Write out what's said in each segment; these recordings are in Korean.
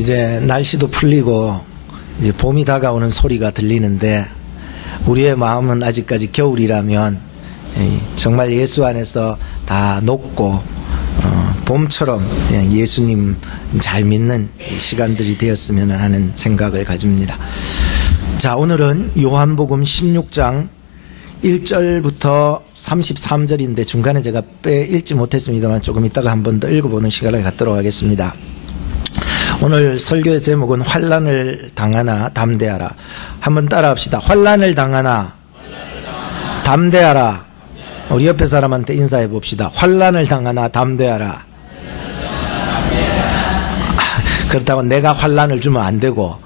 이제 날씨도 풀리고 이제 봄이 다가오는 소리가 들리는데 우리의 마음은 아직까지 겨울이라면 정말 예수 안에서 다 녹고 봄처럼 예수님 잘 믿는 시간들이 되었으면 하는 생각을 가집니다. 자, 오늘은 요한복음 16장 1절부터 33절인데 중간에 제가 읽지 못했습니다만 조금 이따가 한 번 더 읽어보는 시간을 갖도록 하겠습니다. 오늘 설교의 제목은 환난을 당하나 담대하라. 한번 따라합시다. 환난을 당하나 담대하라. 우리 옆에 사람한테 인사해 봅시다. 환난을 당하나 담대하라. 그렇다고 내가 환난을 주면 안 되고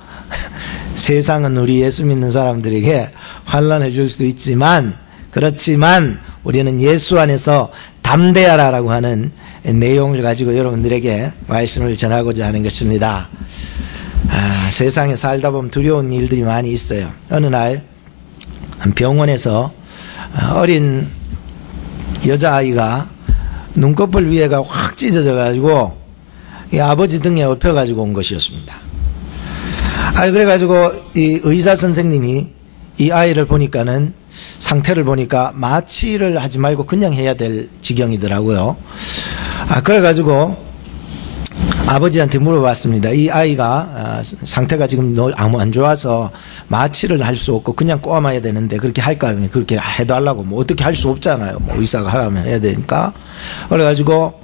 세상은 우리 예수 믿는 사람들에게 환난을 줄 수도 있지만 그렇지만 우리는 예수 안에서 담대하라라고 하는 내용을 가지고 여러분들에게 말씀을 전하고자 하는 것입니다. 세상에 살다 보면 두려운 일들이 많이 있어요. 어느 날 병원에서 어린 여자아이가 눈꺼풀 위에가 확 찢어져 가지고 아버지 등에 엎여 가지고 온 것이었습니다. 그래가지고 이 의사 선생님이 이 아이를 보니까는 상태를 보니까 마취를 하지 말고 그냥 해야 될 지경이더라고요. 그래가지고 아버지한테 물어봤습니다. 이 아이가 상태가 지금 너무 안 좋아서 마취를 할 수 없고 그냥 꼬아마야 되는데 그렇게 할까요? 그렇게 해달라고 뭐 어떻게 할 수 없잖아요. 뭐 의사가 하라면 해야 되니까. 그래가지고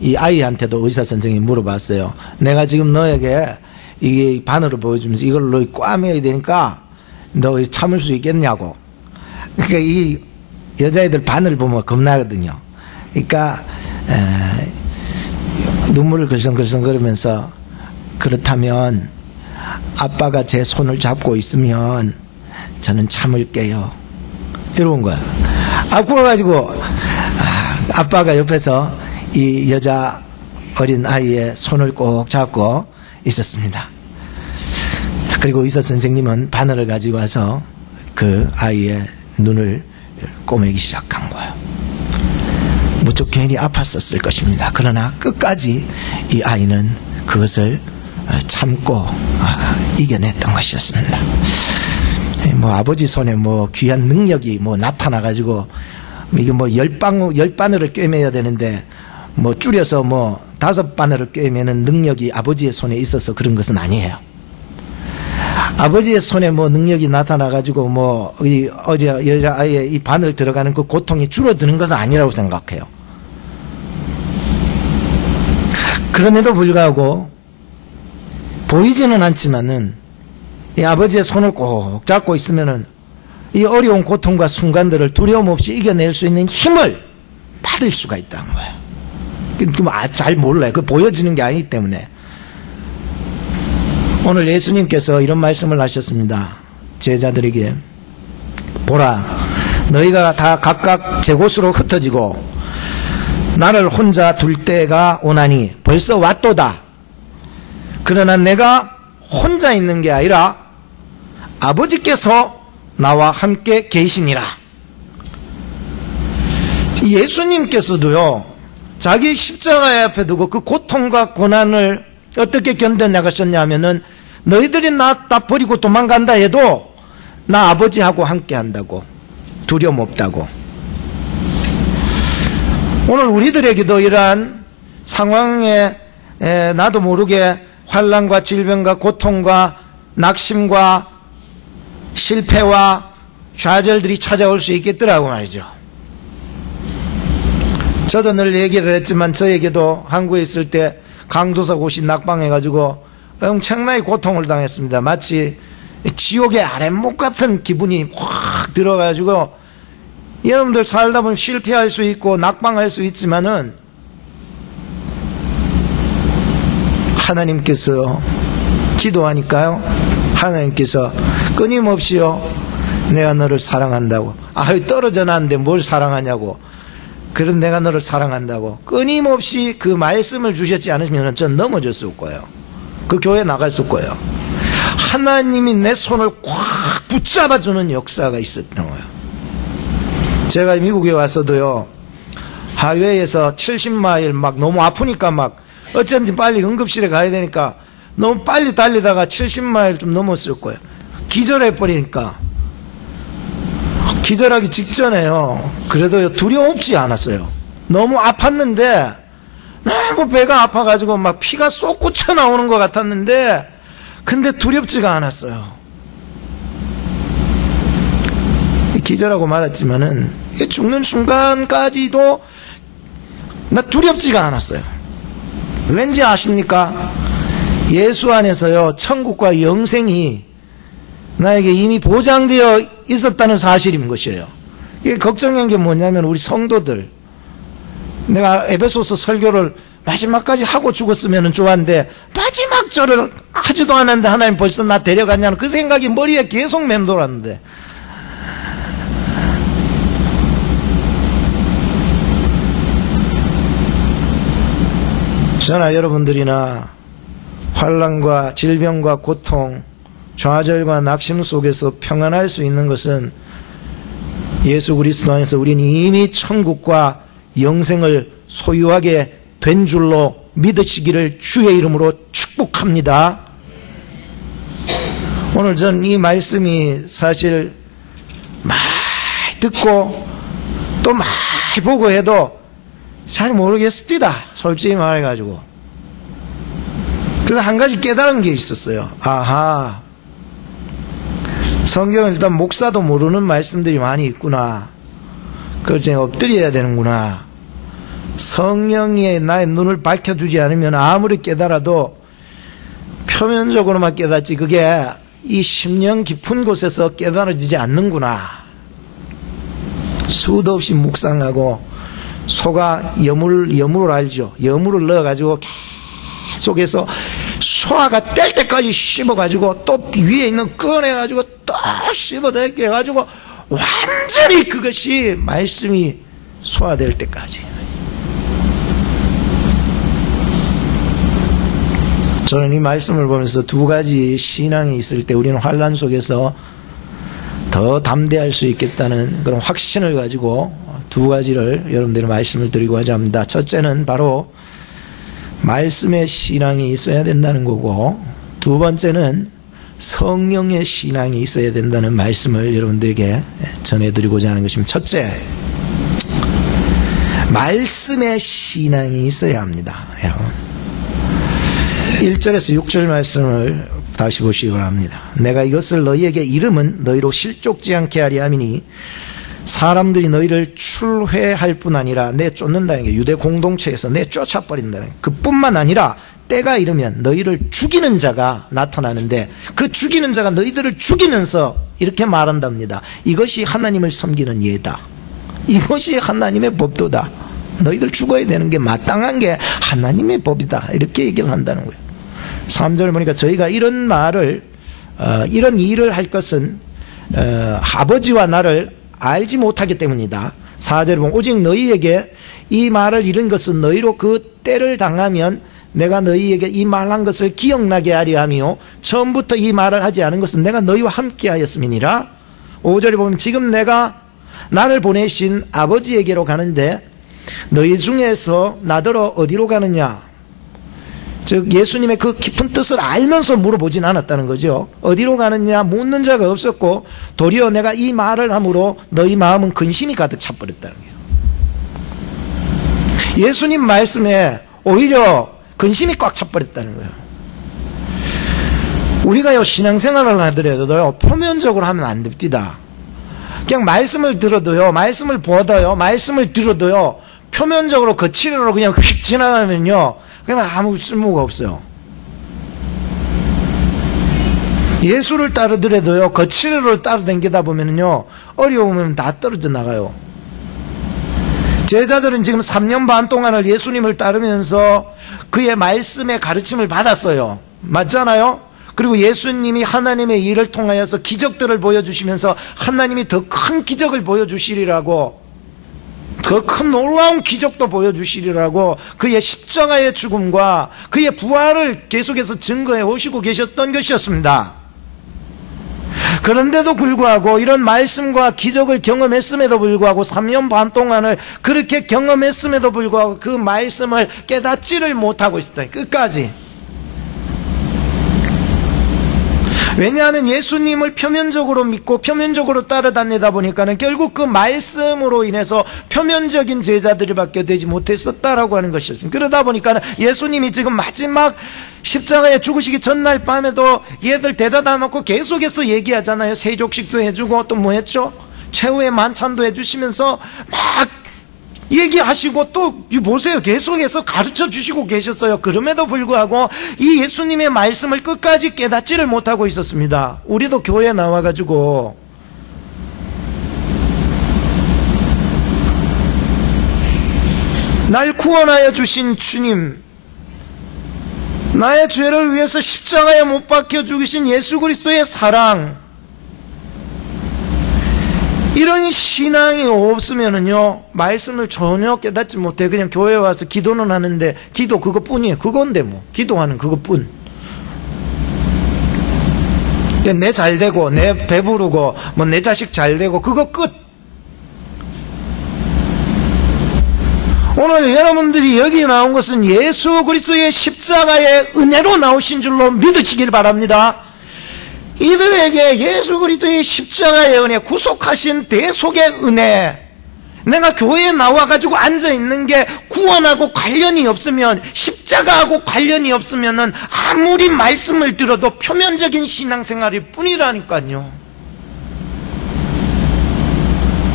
이 아이한테도 의사 선생님이 물어봤어요. 내가 지금 너에게 이게 바늘을 보여주면서 이걸로 꽈매야 되니까 너 참을 수 있겠냐고. 그러니까 이 여자애들 바늘 보면 겁나거든요. 그러니까 눈물을 글썽글썽거리면서 그렇다면 아빠가 제 손을 잡고 있으면 저는 참을게요. 이러는 거야. 그래가지고 아빠가 옆에서 이 여자 어린 아이의 손을 꼭 잡고 있었습니다. 그리고 의사 선생님은 바늘을 가지고 와서 그 아이의 눈을 꼬매기 시작한 거예요. 무척 괜히 아팠었을 것입니다. 그러나 끝까지 이 아이는 그것을 참고 이겨냈던 것이었습니다. 뭐 아버지 손에 뭐 귀한 능력이 뭐 나타나가지고 이게 뭐 10바늘을 꿰매야 되는데 뭐 줄여서 뭐 5바늘을 꿰매는 능력이 아버지의 손에 있어서 그런 것은 아니에요. 아버지의 손에 뭐 능력이 나타나가지고 뭐 어제 여자아이의 이 바늘 들어가는 그 고통이 줄어드는 것은 아니라고 생각해요. 그럼에도 불구하고 보이지는 않지만은 이 아버지의 손을 꼭 잡고 있으면은 이 어려운 고통과 순간들을 두려움 없이 이겨낼 수 있는 힘을 받을 수가 있다는 거예요. 잘 몰라요. 그 보여지는 게 아니기 때문에. 오늘 예수님께서 이런 말씀을 하셨습니다. 제자들에게 보라, 너희가 다 각각 제 곳으로 흩어지고 나를 혼자 둘 때가 오나니 벌써 왔도다. 그러나 내가 혼자 있는 게 아니라 아버지께서 나와 함께 계시니라. 예수님께서도요, 자기 십자가의 앞에 두고 그 고통과 고난을 어떻게 견뎌나가셨냐 하면은 너희들이 나 다 버리고 도망간다 해도 나 아버지하고 함께 한다고. 두려움 없다고. 오늘 우리들에게도 이러한 상황에 나도 모르게 환난과 질병과 고통과 낙심과 실패와 좌절들이 찾아올 수 있겠더라고 말이죠. 저도 늘 얘기를 했지만 저에게도 한국에 있을 때 강도사 곳이 낙방해가지고 엄청나게 고통을 당했습니다. 마치 지옥의 아랫목 같은 기분이 확 들어가지고 여러분들 살다 보면 실패할 수 있고 낙방할 수 있지만은 하나님께서 기도하니까요, 하나님께서 끊임없이요, 내가 너를 사랑한다고. 떨어져 놨는데 뭘 사랑하냐고. 그런 내가 너를 사랑한다고 끊임없이 그 말씀을 주셨지 않으면 전 넘어졌을 거예요. 그 교회 나갔을 거예요. 하나님이 내 손을 꽉 붙잡아주는 역사가 있었던 거예요. 제가 미국에 와서도요, 하회에서 70마일 막 너무 아프니까 막 어쩐지 빨리 응급실에 가야 되니까 너무 빨리 달리다가 70마일 좀 넘었을 거예요. 기절해버리니까. 기절하기 직전에요. 그래도 두려움없지 않았어요. 너무 아팠는데, 너무 배가 아파가지고 막 피가 쏟구쳐 나오는 것 같았는데, 근데 두렵지가 않았어요. 기절하고 말았지만은, 죽는 순간까지도 나 두렵지가 않았어요. 왠지 아십니까? 예수 안에서요, 천국과 영생이 나에게 이미 보장되어 있었다는 사실인 것이에요. 이게 걱정한 게 뭐냐면 우리 성도들, 내가 에베소서 설교를 마지막까지 하고 죽었으면 좋았는데 마지막 절을 하지도 않았는데 하나님 벌써 나 데려갔냐는 그 생각이 머리에 계속 맴돌았는데, 저나 여러분들이나 환난과 질병과 고통, 좌절과 낙심 속에서 평안할 수 있는 것은 예수 그리스도 안에서 우리는 이미 천국과 영생을 소유하게 된 줄로 믿으시기를 주의 이름으로 축복합니다. 오늘 전 이 말씀이 사실 많이 듣고 또 많이 보고 해도 잘 모르겠습니다. 솔직히 말해가지고. 그래서 한 가지 깨달은 게 있었어요. 아하, 성경은 일단 목사도 모르는 말씀들이 많이 있구나. 그걸 제가 엎드려야 되는구나. 성령이 나의 눈을 밝혀주지 않으면 아무리 깨달아도 표면적으로만 깨닫지 그게 이 심령 깊은 곳에서 깨달아지지 않는구나. 수도 없이 묵상하고 소가 여물을 알죠. 여물을 넣어가지고 계속해서 소화가 뗄 때까지 씹어가지고 또 위에 있는 꺼내가지고 또 씹어대게 해가지고 완전히 그것이 말씀이 소화될 때까지. 저는 이 말씀을 보면서 두 가지 신앙이 있을 때 우리는 환난 속에서 더 담대할 수 있겠다는 그런 확신을 가지고 두 가지를 여러분들의 말씀을 드리고자 합니다. 첫째는 바로 말씀의 신앙이 있어야 된다는 거고, 두 번째는 성령의 신앙이 있어야 된다는 말씀을 여러분들에게 전해드리고자 하는 것입니다. 첫째, 말씀의 신앙이 있어야 합니다. 여러분, 1절에서 6절 말씀을 다시 보시기 바랍니다. 내가 이것을 너희에게 이름은 너희로 실족지 않게 하리 함이니 사람들이 너희를 출회할 뿐 아니라 내쫓는다는 게 유대 공동체에서 내쫓아버린다는 게, 그뿐만 아니라 때가 이르면 너희를 죽이는 자가 나타나는데 그 죽이는 자가 너희들을 죽이면서 이렇게 말한답니다. 이것이 하나님을 섬기는 예다. 이것이 하나님의 법도다. 너희들 죽어야 되는 게 마땅한 게 하나님의 법이다. 이렇게 얘기를 한다는 거예요. 3절 보니까 저희가 이런 말을 이런 일을 할 것은 아버지와 나를 알지 못하기 때문이다. 4절에 보면 오직 너희에게 이 말을 이룬 것은 너희로 그 때를 당하면 내가 너희에게 이 말한 것을 기억나게 하려 하며 처음부터 이 말을 하지 않은 것은 내가 너희와 함께 하였음이니라. 5절에 보면 지금 내가 나를 보내신 아버지에게로 가는데 너희 중에서 나더러 어디로 가느냐. 즉 예수님의 그 깊은 뜻을 알면서 물어보진 않았다는 거죠. 어디로 가느냐 묻는 자가 없었고 도리어 내가 이 말을 함으로 너희 마음은 근심이 가득 차버렸다는 거예요. 예수님 말씀에 오히려 근심이 꽉 차버렸다는 거예요. 우리가요 신앙생활을 하더라도요 표면적으로 하면 안 됩니다. 그냥 말씀을 들어도요, 말씀을 보아도요, 말씀을 들어도요 표면적으로 거칠어로 그냥 휙 지나가면요 그냥 아무 쓸모가 없어요. 예수를 따르더라도요 거칠어로 따라다니다 보면요 어려우면 다 떨어져 나가요. 제자들은 지금 3년 반 동안을 예수님을 따르면서 그의 말씀의 가르침을 받았어요. 맞잖아요? 그리고 예수님이 하나님의 일을 통하여서 기적들을 보여주시면서 하나님이 더 큰 기적을 보여주시리라고, 더 큰 놀라운 기적도 보여주시리라고 그의 십자가의 죽음과 그의 부활을 계속해서 증거해 오시고 계셨던 것이었습니다. 그런데도 불구하고 이런 말씀과 기적을 경험했음에도 불구하고 3년 반 동안을 그렇게 경험했음에도 불구하고 그 말씀을 깨닫지를 못하고 있었다. 끝까지. 왜냐하면 예수님을 표면적으로 믿고 표면적으로 따라다니다 보니까는 결국 그 말씀으로 인해서 표면적인 제자들밖에 되지 못했었다라고 하는 것이었죠. 그러다 보니까는 예수님이 지금 마지막 십자가에 죽으시기 전날 밤에도 얘들 데려다 놓고 계속해서 얘기하잖아요. 세족식도 해주고 또 뭐 했죠? 최후의 만찬도 해주시면서 막 얘기하시고 또 보세요. 계속해서 가르쳐 주시고 계셨어요. 그럼에도 불구하고 이 예수님의 말씀을 끝까지 깨닫지를 못하고 있었습니다. 우리도 교회에 나와가지고 날 구원하여 주신 주님, 나의 죄를 위해서 십자가에 못 박혀 죽으신 예수 그리스도의 사랑, 이런 신앙이 없으면은요, 말씀을 전혀 깨닫지 못해. 그냥 교회에 와서 기도는 하는데, 기도 그것뿐이에요. 그건데 뭐. 기도하는 그것뿐. 내 잘되고, 내 배부르고, 뭐 내 자식 잘되고, 그거 끝. 오늘 여러분들이 여기 나온 것은 예수 그리스도의 십자가의 은혜로 나오신 줄로 믿으시길 바랍니다. 이들에게 예수 그리스도의 십자가의 은혜, 구속하신 대속의 은혜, 내가 교회에 나와가지고 앉아있는 게 구원하고 관련이 없으면, 십자가하고 관련이 없으면 아무리 말씀을 들어도 표면적인 신앙생활일 뿐이라니까요.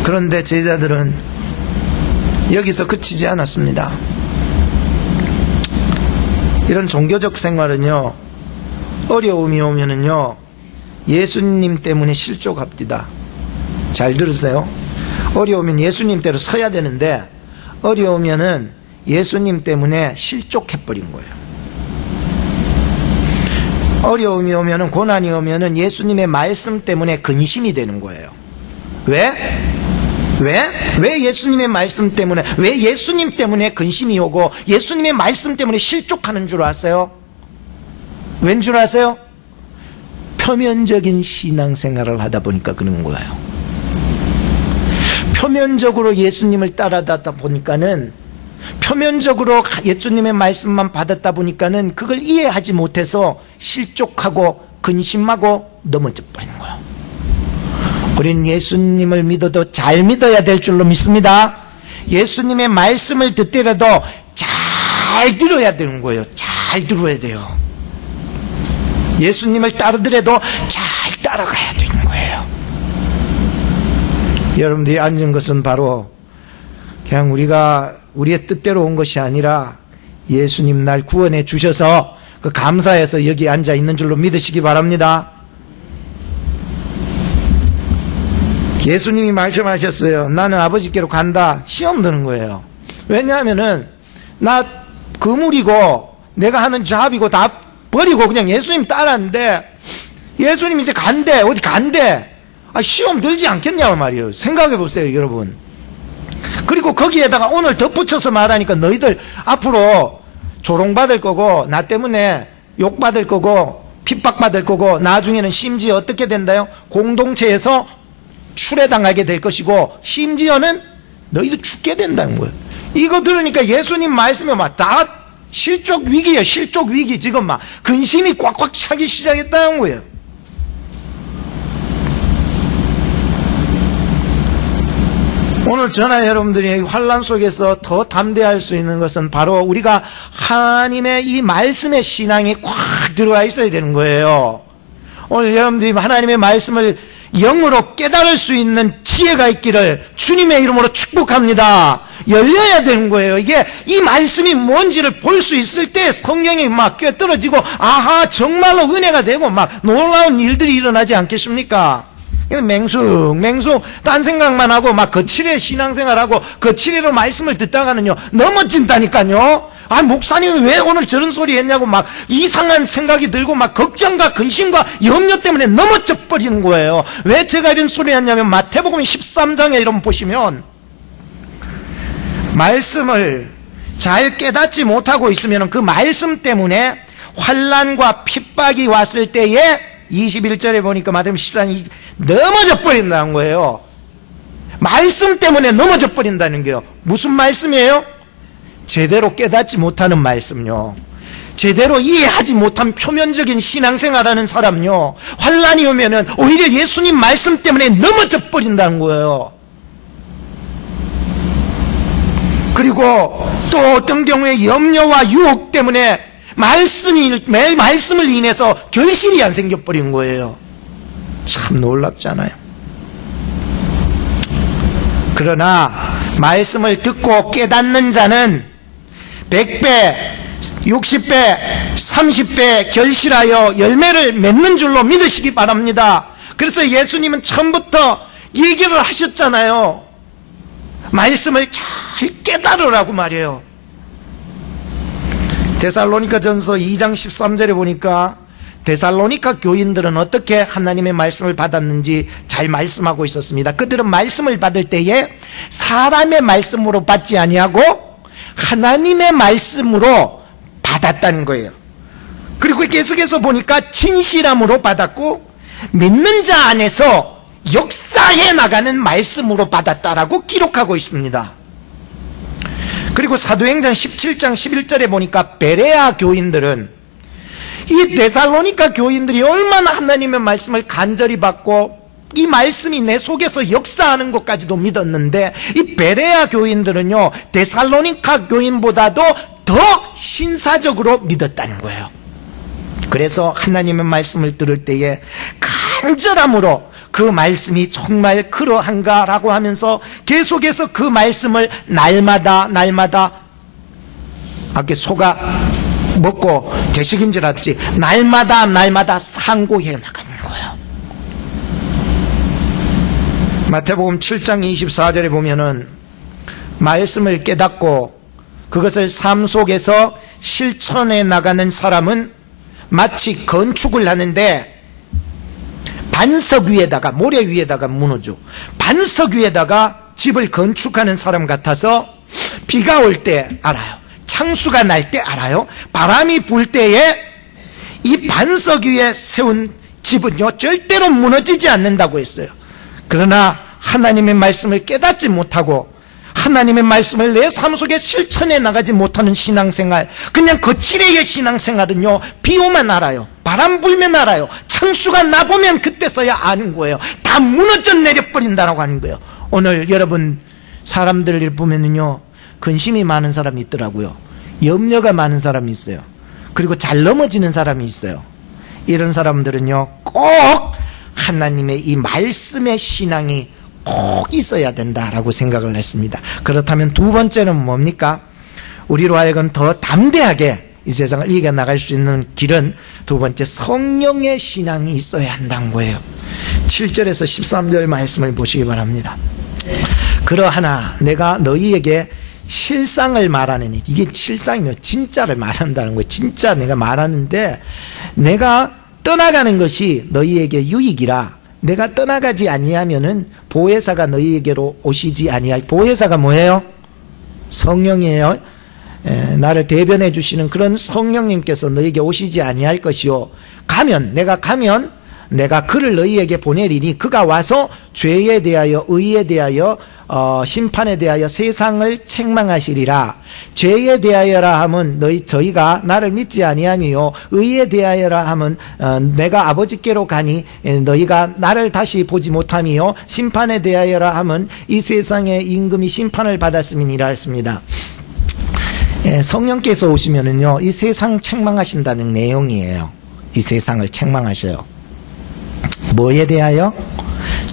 그런데 제자들은 여기서 그치지 않았습니다. 이런 종교적 생활은요, 어려움이 오면은요, 예수님 때문에 실족합니다. 잘 들으세요. 어려우면 예수님 대로 서야 되는데 어려우면은 예수님 때문에 실족해버린 거예요. 어려움이 오면은, 고난이 오면은 예수님의 말씀 때문에 근심이 되는 거예요. 왜 예수님의 말씀 때문에, 왜 예수님 때문에 근심이 오고 예수님의 말씀 때문에 실족하는 줄 아세요? 왠 줄 아세요? 표면적인 신앙생활을 하다 보니까 그런 거예요. 표면적으로 예수님을 따라다다 보니까는, 표면적으로 예수님의 말씀만 받았다 보니까는 그걸 이해하지 못해서 실족하고 근심하고 넘어져 버린 거예요. 우린 예수님을 믿어도 잘 믿어야 될 줄로 믿습니다. 예수님의 말씀을 듣더라도 잘 들어야 되는 거예요. 잘 들어야 돼요. 예수님을 따르더라도 잘 따라가야 되는 거예요. 여러분들이 앉은 것은 바로 그냥 우리의 뜻대로 온 것이 아니라 예수님 날 구원해 주셔서 그 감사해서 여기 앉아 있는 줄로 믿으시기 바랍니다. 예수님이 말씀하셨어요. 나는 아버지께로 간다. 시험 드는 거예요. 왜냐하면은 나 그물이고 내가 하는 잡이고 다 버리고 그냥 예수님 따라하는데, 예수님 이제 간대. 어디 간대. 시험 들지 않겠냐고 말이에요. 생각해 보세요, 여러분. 그리고 거기에다가 오늘 덧붙여서 말하니까 너희들 앞으로 조롱받을 거고, 나 때문에 욕받을 거고, 핍박받을 거고, 나중에는 심지어 어떻게 된다요? 공동체에서 출애당하게 될 것이고, 심지어는 너희도 죽게 된다는 거예요. 이거 들으니까 예수님 말씀이 막 다 실족 위기예요. 실족 위기. 지금 막 근심이 꽉꽉 차기 시작했다는 거예요. 오늘 저나 여러분들이 환난 속에서 더 담대할 수 있는 것은 바로 우리가 하나님의 이 말씀의 신앙이 꽉 들어와 있어야 되는 거예요. 오늘 여러분들이 하나님의 말씀을 영으로 깨달을 수 있는 지혜가 있기를 주님의 이름으로 축복합니다. 열려야 되는 거예요. 이게 이 말씀이 뭔지를 볼 수 있을 때 성령이 막 꿰뚫어지고, 아하, 정말로 은혜가 되고 막 놀라운 일들이 일어나지 않겠습니까? 맹숙 딴 생각만 하고 막 거칠게 신앙생활하고 거칠게로 말씀을 듣다가는요 넘어진다니까요. 목사님이 왜 오늘 저런 소리 했냐고 막 이상한 생각이 들고 막 걱정과 근심과 염려 때문에 넘어져 버리는 거예요. 왜 제가 이런 소리 했냐면, 마태복음 13장에 이런 보시면 말씀을 잘 깨닫지 못하고 있으면 그 말씀 때문에 환난과 핍박이 왔을 때에 21절에 보니까 마태복음 14장 넘어져 버린다는 거예요. 말씀 때문에 넘어져 버린다는 게요. 무슨 말씀이에요? 제대로 깨닫지 못하는 말씀요. 제대로 이해하지 못한 표면적인 신앙생활하는 사람요, 환난이 오면은 오히려 예수님 말씀 때문에 넘어져 버린다는 거예요. 그리고 또 어떤 경우에 염려와 유혹 때문에 매일 말씀을 인해서 결실이 안 생겨버린 거예요. 참 놀랍잖아요. 그러나 말씀을 듣고 깨닫는 자는 100배, 60배, 30배 결실하여 열매를 맺는 줄로 믿으시기 바랍니다. 그래서 예수님은 처음부터 얘기를 하셨잖아요. 말씀을 잘 깨달으라고 말이에요. 데살로니가 전서 2장 13절에 보니까 데살로니가 교인들은 어떻게 하나님의 말씀을 받았는지 잘 말씀하고 있었습니다. 그들은 말씀을 받을 때에 사람의 말씀으로 받지 아니하고 하나님의 말씀으로 받았다는 거예요. 그리고 계속해서 보니까 진실함으로 받았고 믿는 자 안에서 역사해 나가는 말씀으로 받았다라고 기록하고 있습니다. 그리고 사도행전 17장 11절에 보니까 베레아 교인들은 이 데살로니가 교인들이 얼마나 하나님의 말씀을 간절히 받고 이 말씀이 내 속에서 역사하는 것까지도 믿었는데 이 베레아 교인들은요 데살로니가 교인보다도 더 신사적으로 믿었다는 거예요. 그래서 하나님의 말씀을 들을 때에 간절함으로 그 말씀이 정말 그러한가라고 하면서 계속해서 그 말씀을 날마다 아까 소가 먹고 되새김질하듯이 날마다 상고해 나가는 거예요. 마태복음 7장 24절에 보면은 말씀을 깨닫고 그것을 삶 속에서 실천해 나가는 사람은 마치 건축을 하는데 반석 위에다가, 모래 위에다가 무너져 반석 위에다가 집을 건축하는 사람 같아서 비가 올 때 알아요. 창수가 날 때 알아요. 바람이 불 때에 이 반석 위에 세운 집은요 절대로 무너지지 않는다고 했어요. 그러나 하나님의 말씀을 깨닫지 못하고 하나님의 말씀을 내 삶 속에 실천해 나가지 못하는 신앙생활, 그냥 거칠의 신앙생활은요 비 오면 알아요. 바람 불면 알아요. 창수가 나보면 그때서야 아는 거예요. 다 무너져 내려버린다라고 하는 거예요. 오늘 여러분 사람들을 보면은요 근심이 많은 사람이 있더라고요. 염려가 많은 사람이 있어요. 그리고 잘 넘어지는 사람이 있어요. 이런 사람들은요 꼭 하나님의 이 말씀의 신앙이 꼭 있어야 된다라고 생각을 했습니다. 그렇다면 두 번째는 뭡니까? 우리로 하여금 더 담대하게 이 세상을 이겨나갈 수 있는 길은 두 번째 성령의 신앙이 있어야 한다는 거예요. 7절에서 13절 말씀을 보시기 바랍니다. 그러하나 내가 너희에게 실상을 말하느니, 이게 실상이면 진짜를 말한다는 거예요. 진짜 내가 말하는데 내가 떠나가는 것이 너희에게 유익이라. 내가 떠나가지 아니하면은 보혜사가 너희에게로 오시지 아니할. 보혜사가 뭐예요? 성령이에요. 나를 대변해 주시는 그런 성령님께서 너희에게 오시지 아니할 것이요. 내가 그를 너희에게 보내리니 그가 와서 죄에 대하여 의에 대하여 심판에 대하여 세상을 책망하시리라. 죄에 대하여라 하면 저희가 나를 믿지 아니하며 의에 대하여라 하면 내가 아버지께로 가니 너희가 나를 다시 보지 못하며 심판에 대하여라 하면 이 세상의 임금이 심판을 받았음이니라 했습니다. 성령께서 오시면은요 이 세상 책망하신다는 내용이에요. 이 세상을 책망하셔요. 뭐에 대하여?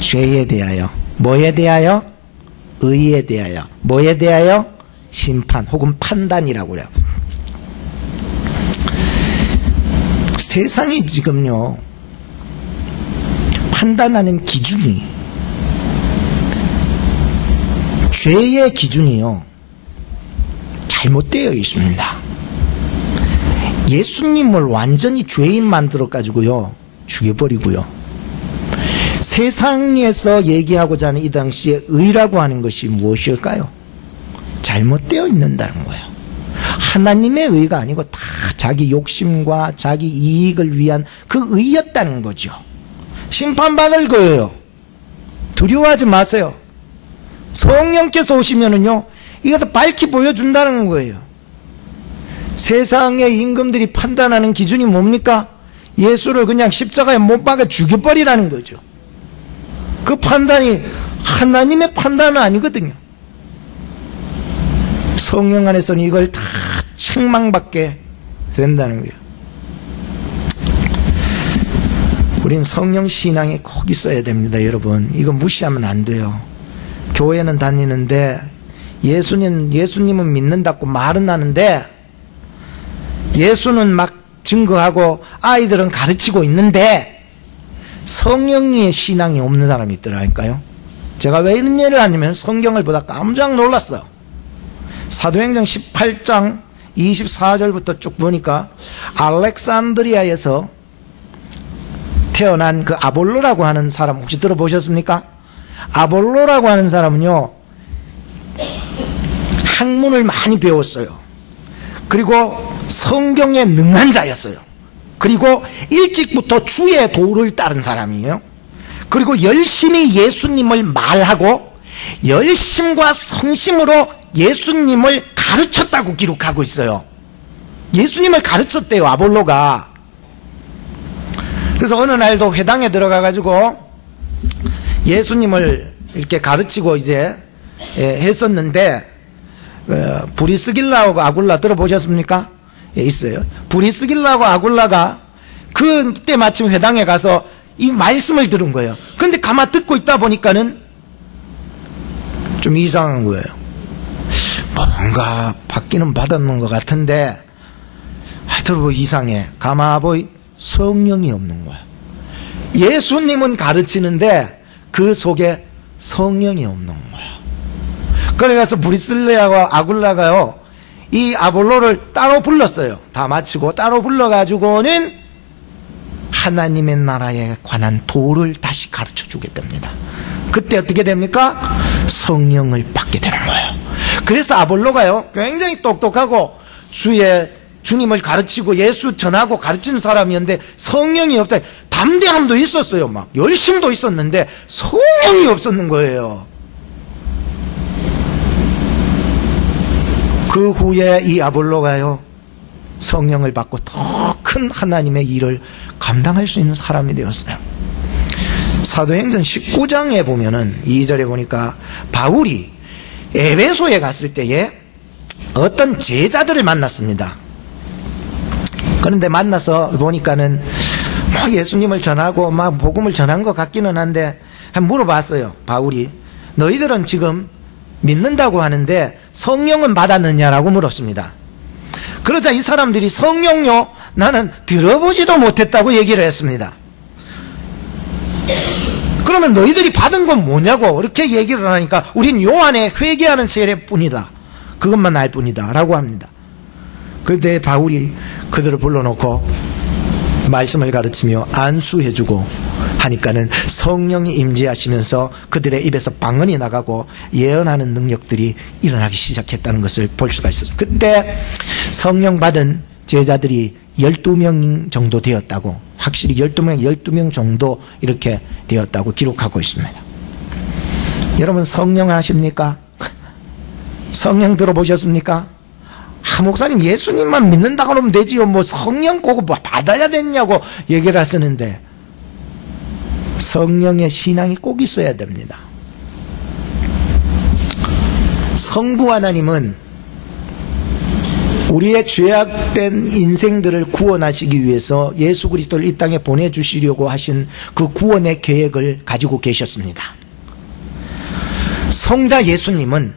죄에 대하여. 뭐에 대하여? 의에 대하여. 뭐에 대하여? 심판 혹은 판단이라고 그래요. 세상이 지금요 판단하는 기준이, 죄의 기준이요 잘못되어 있습니다. 예수님을 완전히 죄인 만들어 가지고요 죽여버리고요. 세상에서 얘기하고자 하는 이 당시에 의라고 하는 것이 무엇일까요? 잘못되어 있는다는 거예요. 하나님의 의가 아니고 다 자기 욕심과 자기 이익을 위한 그 의였다는 거죠. 심판받을 거예요. 두려워하지 마세요. 성령께서 오시면은요, 이것도 밝히 보여준다는 거예요. 세상의 임금들이 판단하는 기준이 뭡니까? 예수를 그냥 십자가에 못 박아 죽여버리라는 거죠. 그 판단이 하나님의 판단은 아니거든요. 성령 안에서는 이걸 다 책망받게 된다는 거예요. 우린 성령 신앙에 꼭 있어야 됩니다, 여러분. 이거 무시하면 안 돼요. 교회는 다니는데 예수님은 믿는다고 말은 하는데 예수는 막 증거하고 아이들은 가르치고 있는데 성령의 신앙이 없는 사람이 있더라니까요. 제가 왜 이런 예를 하냐면 성경을 보다 깜짝 놀랐어요. 사도행전 18장 24절부터 쭉 보니까 알렉산드리아에서 태어난 그 아볼로라고 하는 사람 혹시 들어보셨습니까? 아볼로라고 하는 사람은요, 학문을 많이 배웠어요. 그리고 성경에 능한 자였어요. 그리고 일찍부터 주의 도를 따른 사람이에요. 그리고 열심히 예수님을 말하고 열심과 성심으로 예수님을 가르쳤다고 기록하고 있어요. 예수님을 가르쳤대요, 아볼로가. 그래서 어느 날도 회당에 들어가 가지고 예수님을 이렇게 가르치고 이제 했었는데, 브리스길라하고 아굴라 들어보셨습니까? 예, 있어요. 브리스길라하고 아굴라가 그때 마침 회당에 가서 이 말씀을 들은 거예요. 근데 가만 듣고 있다 보니까는 좀 이상한 거예요. 뭔가 받기는 받았는 것 같은데 하여튼 뭐 이상해. 가마보이 성령이 없는 거야. 예수님은 가르치는데 그 속에 성령이 없는 거야. 그래서 브리슬레하고 아굴라가요, 이 아볼로를 따로 불렀어요. 다 마치고 따로 불러가지고는 하나님의 나라에 관한 도를 다시 가르쳐 주게 됩니다. 그때 어떻게 됩니까? 성령을 받게 되는 거예요. 그래서 아볼로가요, 굉장히 똑똑하고 주님을 가르치고 예수 전하고 가르치는 사람이었는데 성령이 없다. 담대함도 있었어요. 막 열심도 있었는데 성령이 없었는 거예요. 그 후에 이 아볼로가요, 성령을 받고 더 큰 하나님의 일을 감당할 수 있는 사람이 되었어요. 사도행전 19장에 보면은 2절에 보니까 바울이 에베소에 갔을 때에 어떤 제자들을 만났습니다. 그런데 만나서 보니까는 뭐 예수님을 전하고 막 복음을 전한 것 같기는 한데 한번 물어봤어요. 바울이 너희들은 지금 믿는다고 하는데 성령은 받았느냐라고 물었습니다. 그러자 이 사람들이 성령요, 나는 들어보지도 못했다고 얘기를 했습니다. 그러면 너희들이 받은 건 뭐냐고 이렇게 얘기를 하니까 우린 요 안에 회개하는 세례뿐이다, 그것만 알 뿐이다 라고 합니다. 그때 바울이 그들을 불러놓고 말씀을 가르치며 안수해주고 하니까는 성령이 임재하시면서 그들의 입에서 방언이 나가고 예언하는 능력들이 일어나기 시작했다는 것을 볼 수가 있었습니다. 그때 성령 받은 제자들이 12명 정도 되었다고, 확실히 12명 정도 이렇게 되었다고 기록하고 있습니다. 여러분 성령 아십니까? 성령 들어보셨습니까? 목사님 예수님만 믿는다고 하면 되지요, 뭐 성령 꼭 받아야 되냐고 얘기를 하시는데 성령의 신앙이 꼭 있어야 됩니다. 성부 하나님은 우리의 죄악된 인생들을 구원하시기 위해서 예수 그리스도를 이 땅에 보내주시려고 하신 그 구원의 계획을 가지고 계셨습니다. 성자 예수님은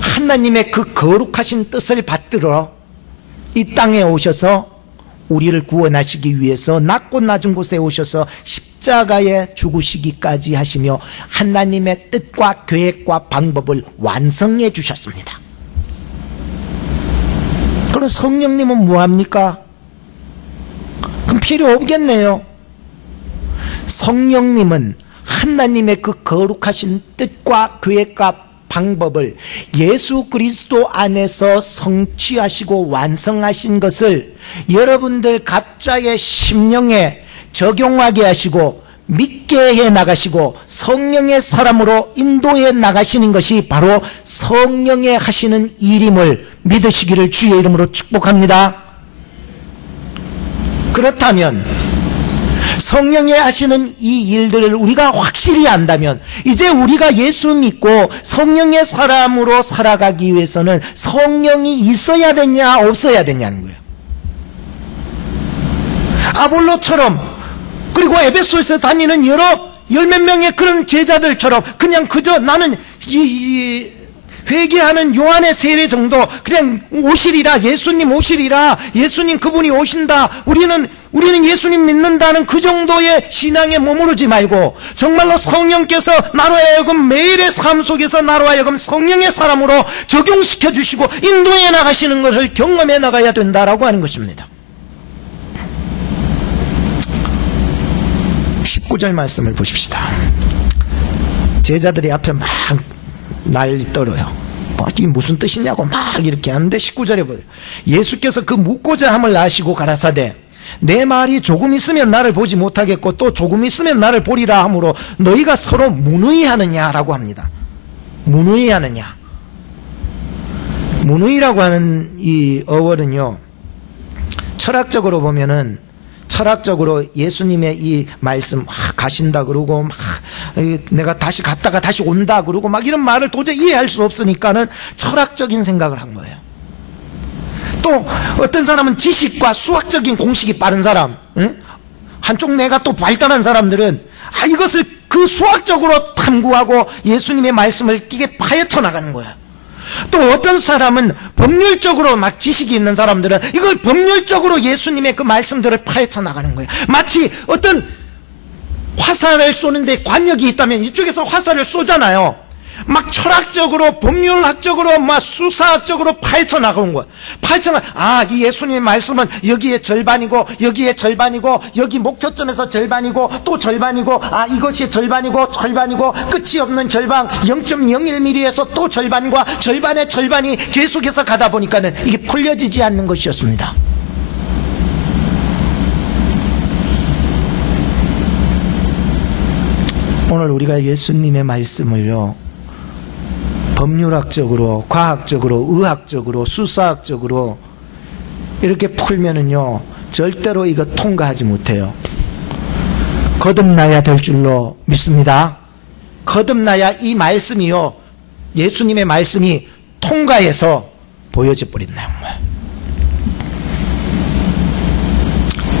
하나님의 그 거룩하신 뜻을 받들어 이 땅에 오셔서 우리를 구원하시기 위해서 낮고 낮은 곳에 오셔서 십자가에 죽으시기까지 하시며 하나님의 뜻과 계획과 방법을 완성해 주셨습니다. 그럼 성령님은 뭐합니까? 그럼 필요 없겠네요. 성령님은 하나님의 그 거룩하신 뜻과 계획과 방법을 예수 그리스도 안에서 성취하시고 완성하신 것을 여러분들 각자의 심령에 적용하게 하시고 믿게 해 나가시고 성령의 사람으로 인도해 나가시는 것이 바로 성령의 하시는 일임을 믿으시기를 주의 이름으로 축복합니다. 그렇다면 성령의 하시는 이 일들을 우리가 확실히 안다면 이제 우리가 예수 믿고 성령의 사람으로 살아가기 위해서는 성령이 있어야 되냐 없어야 되냐는 거예요. 아볼로처럼 그리고 에베소에서 다니는 열 몇 명의 그런 제자들처럼 그냥 그저 나는 회개하는 요한의 세례 정도 그냥 오시리라, 예수님 오시리라, 예수님 그분이 오신다, 우리는 예수님 믿는다는 그 정도의 신앙에 머무르지 말고 정말로 성령께서 나로 하여금 매일의 삶 속에서 나로 하여금 성령의 사람으로 적용시켜 주시고 인도해 나가시는 것을 경험해 나가야 된다라고 하는 것입니다. 19절 말씀을 보십시다. 제자들이 앞에 막 난리 떨어요. 이게 무슨 뜻이냐고 막 이렇게 하는데 19절에 보여요. 예수께서 그 묻고자 함을 아시고 가라사대 내 말이 조금 있으면 나를 보지 못하겠고 또 조금 있으면 나를 보리라 하므로 너희가 서로 문의하느냐라고 합니다. 문의하느냐. 문의라고 하는 이 어원은요, 철학적으로 보면은 철학적으로 예수님의 이 말씀 가신다 그러고 막 내가 다시 갔다가 다시 온다 그러고 막 이런 말을 도저히 이해할 수 없으니까는 철학적인 생각을 한 거예요. 또 어떤 사람은 지식과 수학적인 공식이 빠른 사람, 한쪽 뇌가 또 발달한 사람들은 이것을 그 수학적으로 탐구하고 예수님의 말씀을 이게 파헤쳐 나가는 거야. 또 어떤 사람은 법률적으로 막 지식이 있는 사람들은 이걸 법률적으로 예수님의 그 말씀들을 파헤쳐 나가는 거예요. 마치 어떤 화살을 쏘는데 관역이 있다면 이쪽에서 화살을 쏘잖아요. 막 철학적으로 법률학적으로 막 수사학적으로 파헤쳐 나가는 거야. 파헤쳐 이 예수님의 말씀은 여기에 절반이고 여기에 절반이고 여기 목표점에서 절반이고 또 절반이고 이것이 절반이고 끝이 없는 절반 0.01mm에서 또 절반과 절반의 절반이 계속해서 가다 보니까는 이게 풀려지지 않는 것이었습니다. 오늘 우리가 예수님의 말씀을요, 법률학적으로, 과학적으로, 의학적으로, 수사학적으로 이렇게 풀면은요, 절대로 이거 통과하지 못해요. 거듭나야 될 줄로 믿습니다. 거듭나야 이 말씀이요, 예수님의 말씀이 통과해서 보여져 버린다는 거예요.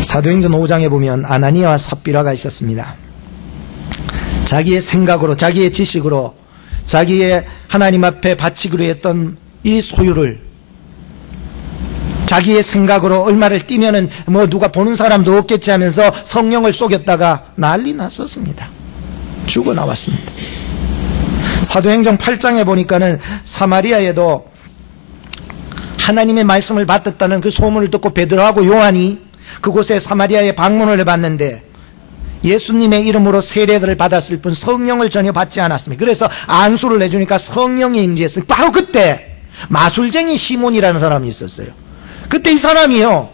사도행전 5장에 보면 아나니아와 삽비라가 있었습니다. 자기의 생각으로, 자기의 지식으로, 자기의 하나님 앞에 바치기로 했던 이 소유를 자기의 생각으로 얼마를 뛰면은 뭐 누가 보는 사람도 없겠지 하면서 성령을 속였다가 난리 났었습니다. 죽어 나왔습니다. 사도행전 8장에 보니까는 사마리아에도 하나님의 말씀을 받았다는 그 소문을 듣고 베드로하고 요한이 그곳에 사마리아에 방문을 해봤는데 예수님의 이름으로 세례를 받았을 뿐 성령을 전혀 받지 않았습니다. 그래서 안수를 내주니까 성령이 임재했어요. 바로 그때 마술쟁이 시몬이라는 사람이 있었어요. 그때 이 사람이요,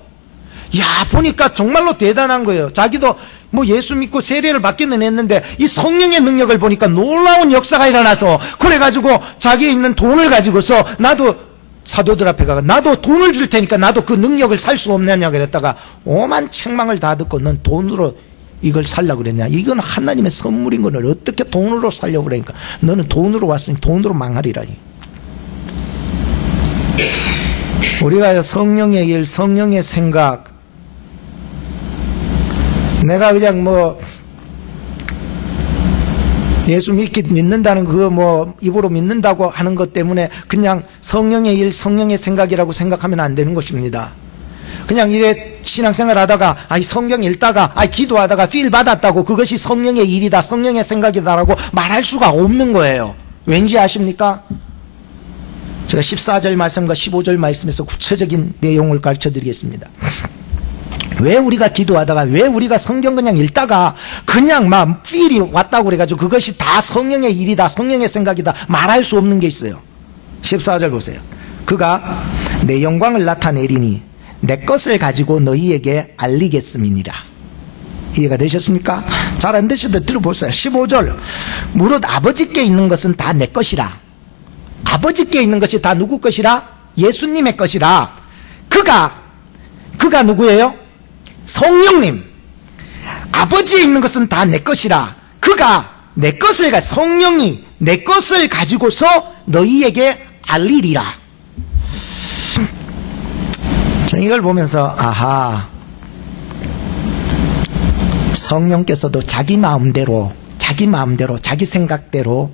보니까 정말로 대단한 거예요. 자기도 뭐 예수 믿고 세례를 받기는 했는데 이 성령의 능력을 보니까 놀라운 역사가 일어나서 그래가지고 자기에 있는 돈을 가지고서 나도 사도들 앞에 가서 나도 돈을 줄 테니까 나도 그 능력을 살 수 없느냐 그랬다가 오만 책망을 다 듣고 넌 돈으로 이걸 살려고 그랬냐, 이건 하나님의 선물인 거를 어떻게 돈으로 살려고 그러니까 너는 돈으로 왔으니 돈으로 망하리라. 우리가 성령의 일, 성령의 생각, 내가 그냥 뭐 예수 믿는다는 그거 뭐 입으로 믿는다고 하는 것 때문에 그냥 성령의 일, 성령의 생각이라고 생각하면 안 되는 것입니다. 그냥 이래 신앙생활 하다가 성경 읽다가 기도하다가 필 받았다고 그것이 성령의 일이다, 성령의 생각이다라고 말할 수가 없는 거예요. 왠지 아십니까? 제가 14절 말씀과 15절 말씀에서 구체적인 내용을 가르쳐 드리겠습니다. 왜 우리가 기도하다가, 왜 우리가 성경 그냥 읽다가 그냥 막 필이 왔다고 그래가지고 그것이 다 성령의 일이다, 성령의 생각이다 말할 수 없는 게 있어요. 14절 보세요. 그가 내 영광을 나타내리니 내 것을 가지고 너희에게 알리겠음이니라. 이해가 되셨습니까? 잘 안 되셔도 들어보세요. 15절. 무릇 아버지께 있는 것은 다 내 것이라. 아버지께 있는 것이 다 누구 것이라? 예수님의 것이라. 그가 누구예요? 성령님. 아버지에 있는 것은 다 내 것이라. 그가 내 것을 성령이 내 것을 가지고서 너희에게 알리리라. 자, 이걸 보면서 아하, 성령께서도 자기 마음대로 자기 생각대로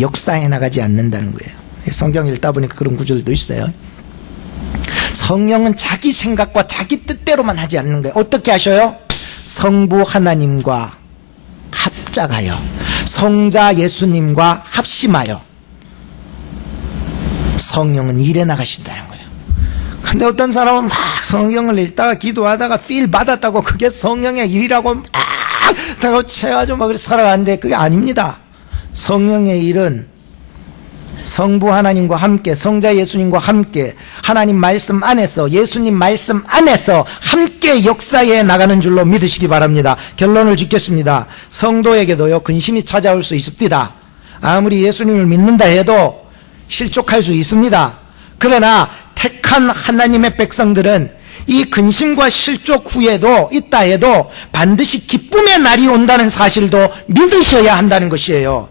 역사해 나가지 않는다는 거예요. 성경 읽다 보니까 그런 구절도 있어요. 성령은 자기 생각과 자기 뜻대로만 하지 않는 거예요. 어떻게 하셔요? 성부 하나님과 합작하여, 성자 예수님과 합심하여 성령은 일해 나가신다는 거예요. 근데 어떤 사람은 막 성경을 읽다가 기도하다가 필 받았다고 그게 성령의 일이라고 막 다고 채가지고 막 살아가는데 그게 아닙니다. 성령의 일은 성부 하나님과 함께, 성자 예수님과 함께, 하나님 말씀 안에서, 예수님 말씀 안에서 함께 역사해 나가는 줄로 믿으시기 바랍니다. 결론을 짓겠습니다. 성도에게도요, 근심이 찾아올 수 있습니다. 아무리 예수님을 믿는다 해도 실족할 수 있습니다. 그러나 택한 하나님의 백성들은 이 근심과 실족 후에도 있다 해도 반드시 기쁨의 날이 온다는 사실도 믿으셔야 한다는 것이에요.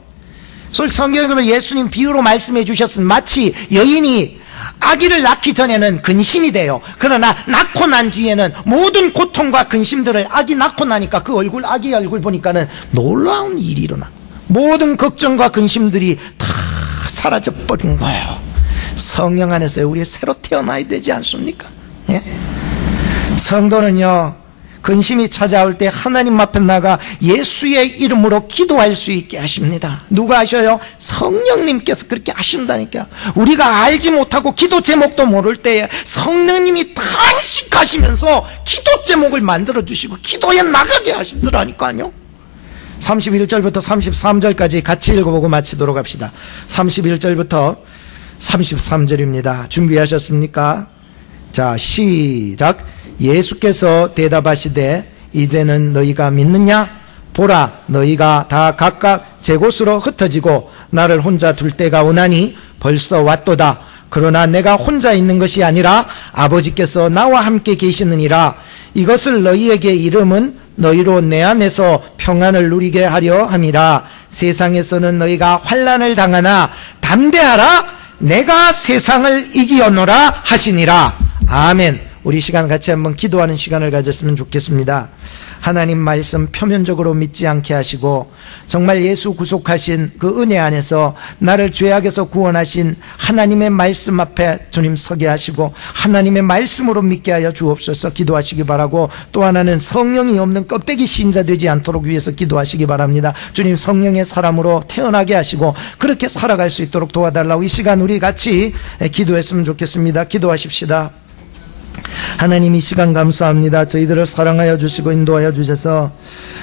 성경에 보면 예수님 비유로 말씀해 주셨으면 마치 여인이 아기를 낳기 전에는 근심이 돼요. 그러나 낳고 난 뒤에는 모든 고통과 근심들을 아기 낳고 나니까 그 얼굴, 아기 얼굴 보니까는 놀라운 일이 일어나. 모든 걱정과 근심들이 다 사라져 버린 거예요. 성령 안에서 우리 새로 태어나야 되지 않습니까? 예? 성도는요, 근심이 찾아올 때 하나님 앞에 나가 예수의 이름으로 기도할 수 있게 하십니다. 누가 하셔요? 성령님께서 그렇게 하신다니까. 우리가 알지 못하고 기도 제목도 모를 때에 성령님이 탄식하시면서 기도 제목을 만들어 주시고 기도에 나가게 하시더라니까요. 31절부터 33절까지 같이 읽어보고 마치도록 합시다. 31절부터 33절입니다. 준비하셨습니까? 자, 시작. 예수께서 대답하시되 이제는 너희가 믿느냐? 보라, 너희가 다 각각 제 곳으로 흩어지고 나를 혼자 둘 때가 오나니 벌써 왔도다. 그러나 내가 혼자 있는 것이 아니라 아버지께서 나와 함께 계시느니라. 이것을 너희에게 이름은 너희로 내 안에서 평안을 누리게 하려 함이라. 세상에서는 너희가 환난을 당하나 담대하라. 내가 세상을 이기었노라 하시니라. 아멘. 우리 시간 같이 한번 기도하는 시간을 가졌으면 좋겠습니다. 하나님 말씀 표면적으로 믿지 않게 하시고 정말 예수 구속하신 그 은혜 안에서 나를 죄악에서 구원하신 하나님의 말씀 앞에 주님 서게 하시고 하나님의 말씀으로 믿게 하여 주옵소서 기도하시기 바라고, 또 하나는 성령이 없는 껍데기 신자 되지 않도록 위해서 기도하시기 바랍니다. 주님 성령의 사람으로 태어나게 하시고 그렇게 살아갈 수 있도록 도와달라고 이 시간 우리 같이 기도했으면 좋겠습니다. 기도하십시다. 하나님, 이 시간 감사합니다. 저희들을 사랑하여 주시고 인도하여 주셔서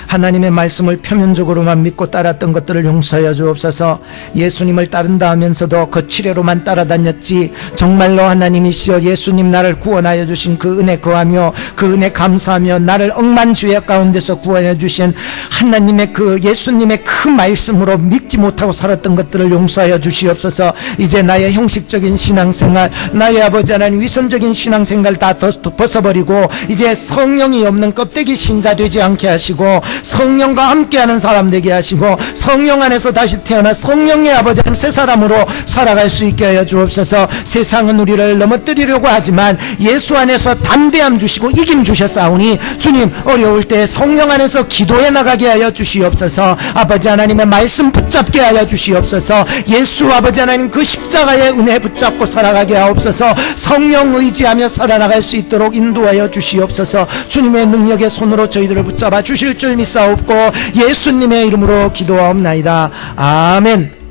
하나님의 말씀을 표면적으로만 믿고 따랐던 것들을 용서하여 주옵소서. 예수님을 따른다 하면서도 거칠애로만 따라다녔지 정말로 하나님이시여 예수님 나를 구원하여 주신 그 은혜 거하며 그 은혜 감사하며 나를 억만 죄악 가운데서 구원해 주신 하나님의 그 예수님의 그 말씀으로 믿지 못하고 살았던 것들을 용서하여 주시옵소서. 이제 나의 형식적인 신앙생활, 나의 아버지 하나님 위선적인 신앙생활 다 벗어버리고 이제 성령이 없는 껍데기 신자 되지 않게 하시고 성령과 함께하는 사람 되게 하시고 성령 안에서 다시 태어나 성령의 아버지 하나님 새 사람으로 살아갈 수 있게 하여 주옵소서. 세상은 우리를 넘어뜨리려고 하지만 예수 안에서 담대함 주시고 이김 주셨사오니 주님 어려울 때 성령 안에서 기도해 나가게 하여 주시옵소서. 아버지 하나님의 말씀 붙잡게 하여 주시옵소서. 예수 아버지 하나님 그 십자가의 은혜 붙잡고 살아가게 하옵소서. 성령 의지하며 살아나갈 수 있도록 인도하여 주시옵소서. 주님의 능력의 손으로 저희들을 붙잡아 주실 줄 믿사옵고 예수님의 이름으로 기도하옵나이다. 아멘.